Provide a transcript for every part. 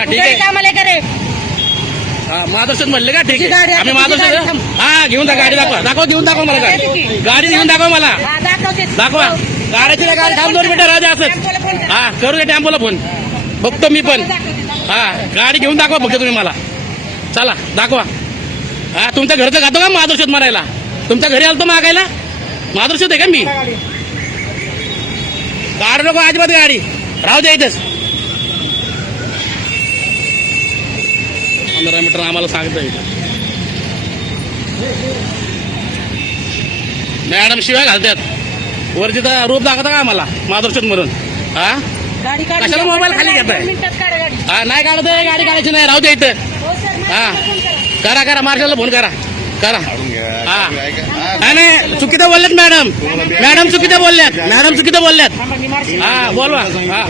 हा ठीक आहे कामाला करे हा माधवशेठ म्हणले का ठीक तुझी आहे गाडी आहे, आम्ही तुझी माधवशेठ गाडी थांब. हा घेऊन जा गाडी दाखवा घेऊन दाखवा मला गाडी घेऊन दाखवा मला दाखवते दाखवा गाड्याची नाही गाडी थांब 2 मिनिटं राहू द्या असंच हा करू दे टेम्पोला फोन बघतो मी पण हा गाडी घेऊन दाखवा फक्त तुम्ही मला चला दाखवा हा तुमच्या घरचं खातो का माधवशेठ मारायला तुमच्या घरी आलतो मागायला माधवशेठ आहे का मी काढू नको अजिबात गाडी राहू द्या इथेच 15 मीटर आम्हाला सांगता येईल मॅडम शिवाय घालतात वरती तर रूप दाखवता का आम्हाला माधवशेठ म्हणून हा गाडी कशाला मोबाईल खाली घेताय हा नाही काढत आहे गाडी काढायची नाही राहू द्या इथं हा करा मार्शलला फोन करा हा नाही चुकीचं बोलल्यात मॅडम चुकीचं बोलल्यात हा बोलवा हा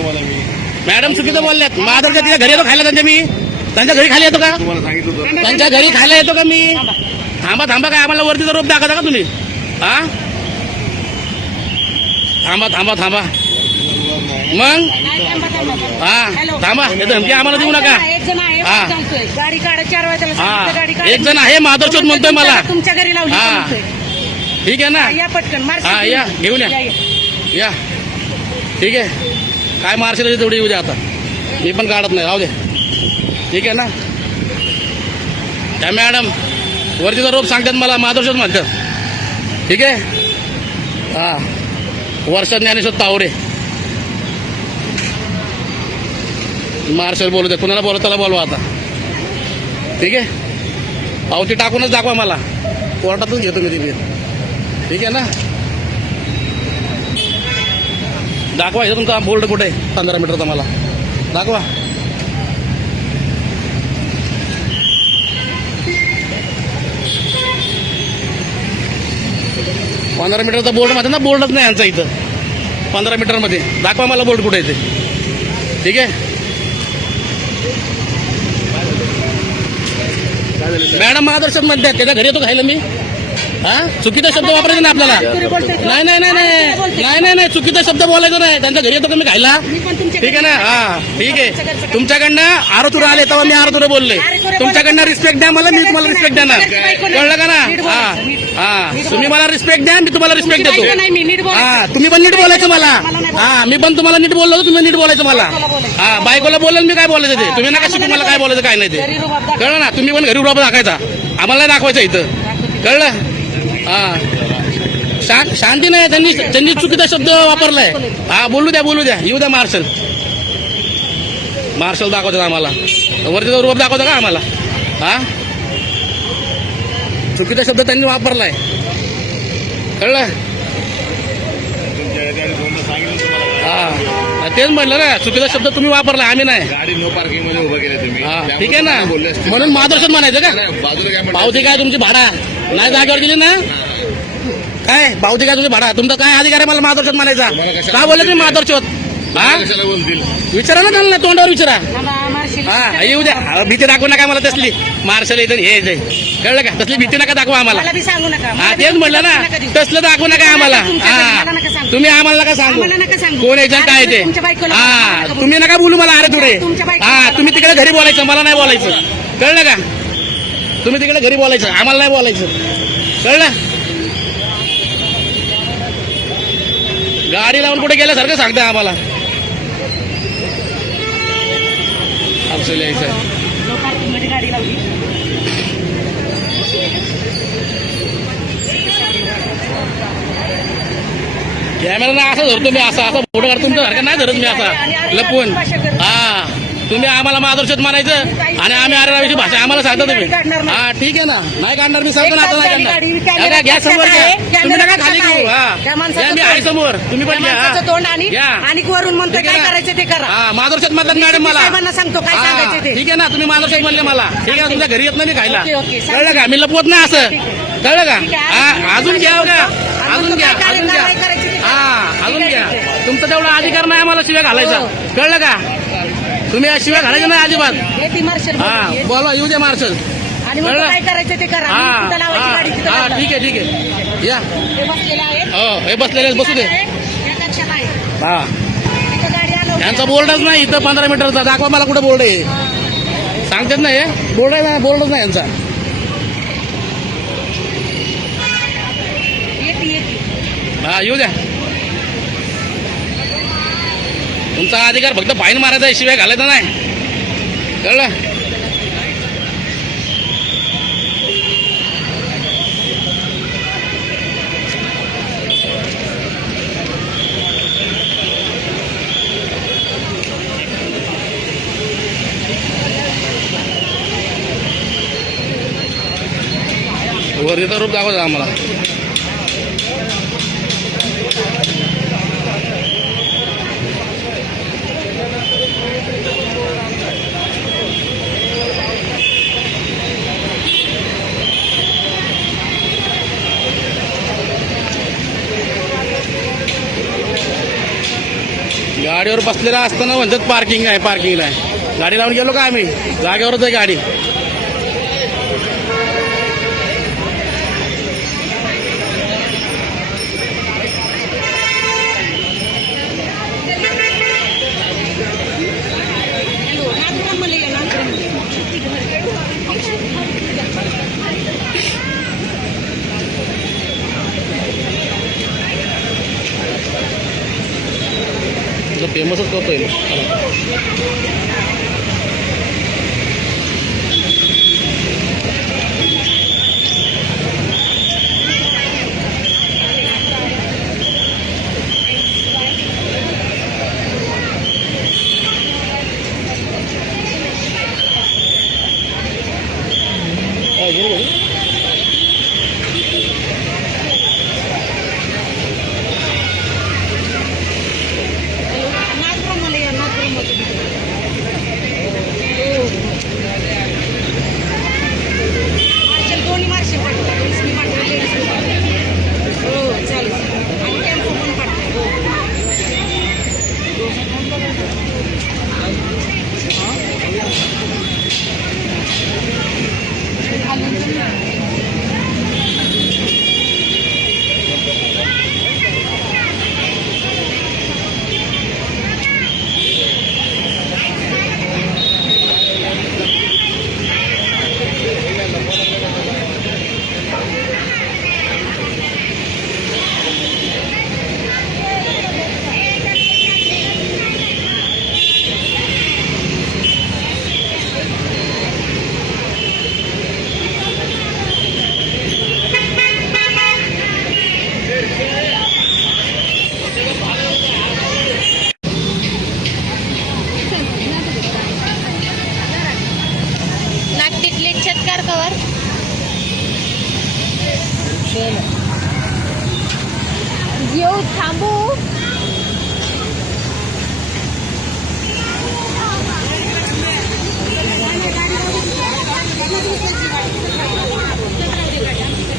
मॅडम चुकीचं बोलल्यात माधवच्या तिच्या घरी येतो खायला त्यांच्या घरी खाली येतो का त्यांच्या घरी खायला येतो का मी थांबा काय आम्हाला वरतीचा रोप दाखवता का तुम्ही हा थांबा मग हा थांबा धमकी आम्हाला देऊ नका हा एक जण आहे माधवशेठ म्हणतोय मला तुमच्या घरी लावली हा ठीक आहे ना या पटकन हा या घेऊन या ठीक आहे काय मार्शल तेवढी येऊ द्या आता मी पण काढत नाही राहू दे ठीक आहे ना त्या मॅडम वरतीचा रोप सांगतात मला माधवशेठ म्हणतात ठीक आहे हा वर्षा ज्ञानेश्वर तावरे मार्शल बोलू दे कुणाला बोलव त्याला बोलवा आता ठीक आहे पावती टाकूनच दाखवा मला कोर्टातच घेतो मी ती ठीक आहे ना दाखवा हे तुमचा बोर्ड कुठे आहे 15 मीटरचा मला दाखवा पंधरा मीटरचा बोर्ड मध्ये ना बोर्डच नाही यांचा इथं 15 मीटर मध्ये दाखवा मला बोर्ड कुठे आहे ते ठीक आहे मॅडम माधवशेठ म्हणतात त्याच्या घरी येतो खायला मी हा चुकीचा शब्द वापरायचा नाही आपल्याला नाही चुकीचा शब्द बोलायचा नाही त्यांच्या घरी येतो का मी खायला ठीक आहे ना हा ठीक आहे तुमच्याकडनं आरोतुरा आले तेव्हा मी आरोतुरा बोलले तुमच्याकडनं रिस्पेक्ट द्या मला मी तुम्हाला रिस्पेक्ट देणार कळलं का ना हा तुम्ही मला रिस्पेक्ट द्या मी तुम्हाला रिस्पेक्ट देतो हा तुम्ही पण नीट बोलायचं मला हा मी पण तुम्हाला नीट बोललो तुम्ही नीट बोलायचं मला हा बायकोला बोलेल मी काय बोलायचं ते तुम्ही नका शिकू मला काय बोलायचं काय नाही ते कळलं ना तुम्ही पण घरी उभा दाखवायचा आम्हाला नाही दाखवायचं इथं कळलं हा शांती नाही त्यांनी चुकीचा शब्द वापरलाय हा बोलू द्या येऊ द्या मार्शल दाखवतात आम्हाला वरती रोप दाखवता का आम्हाला हा चुकीचा शब्द त्यांनी वापरलाय कळलं हा तेच म्हटलं ना चुकीचा शब्द तुम्ही वापरला आम्ही नाही गाडी नो पार्किंग मध्ये उभं केलं तुम्ही हा ठीक आहे ना म्हणून माधवशेठ म्हणायचं का बाजूला काय पावती काय तुमची भाडा नाही जागेवर गेली ना काय पावती काय तुमची भाडा तुमचा काय अधिकार आहे मला माधवशेठ म्हणायचा का बोलले तुम्ही माधवशेठ हा कशाला बोलतील विचारा ना त्यांना तोंडावर विचारा हा येऊ द्या भीती दाखवू नका मला तसली मार्शल येतं हे जाईल कळलं का तसली भीती नका दाखवा आम्हाला हा तेच म्हटलं ना तसलं दाखवू नका आम्हाला हा तुम्ही आम्हाला नका सांगू कोण याच्यात काय ते हा तुम्ही नका बोलू मला अरे तुडे हा तुम्ही तिकडे घरी बोलायचं मला नाही बोलायचं कळलं का तुम्ही तिकडे घरी बोलायचं आम्हाला नाही बोलायचं कळलं गाडी लावून कुठे गेल्यासारखं सांगताय आम्हाला गाडी लावली कॅमेरा असं धरतो मी असा फोटो काढतो तुमच्या सारखं नाही धरत मी असा लपवून हा तुम्ही आम्हाला माधवशेठ म्हणायचं आणि आम्ही आरेरावीची भाषा आम्हाला सांगता तुम्ही हा ठीक आहे ना नाही काढणार मी सांगतो ना आता नाही काढणार घ्या समोर घ्या तुम्ही नका खाली घेऊ हा मी आहे समोर तुम्ही पण घ्या तोंड आणि वरून म्हणतो काय करायचं ते करा हा माधवशेठ म्हणतात मॅडम मला सांगतो काय सांगायचं ते ठीक आहे ना तुम्ही माधवशेठ म्हणले मला ठीक आहे तुमच्या घरी येत नाही मी खायला ओके, कळलं का मी लपवत नाही असं कळलं का हा अजून घ्या का अजून घ्या हा अजून घ्या तुमचा तेवढा अधिकार नाही आम्हाला शिव्या घालायचा कळलं का तुम्ही शिवाय घालायचं नाही अजिबात हा बोला येऊ दे मार्शल आणि काय करायचं ते करा हा ठीक आहे या हो हे बसलेले बसू दे हा त्यांचा बोर्डच नाही इथं 15 मीटरचा दाखवा मला कुठे बोर्ड आहे सांगतात ना हे बोर्डच नाही यांचा. हा येऊ द्या. तुमचा अधिकार फक्त फाईन मारायचा आहे, शिवाय घालायचा नाही. कळलं? वरतीचा रूप दाखवता आम्हाला. गाडीवर बसलेला असताना म्हणतात पार्किंग आहे, पार्किंगला आहे. गाडी लावून गेलो का आम्ही, जागेवरच आहे गाडी. फेमसच करतोय. येऊ थांबू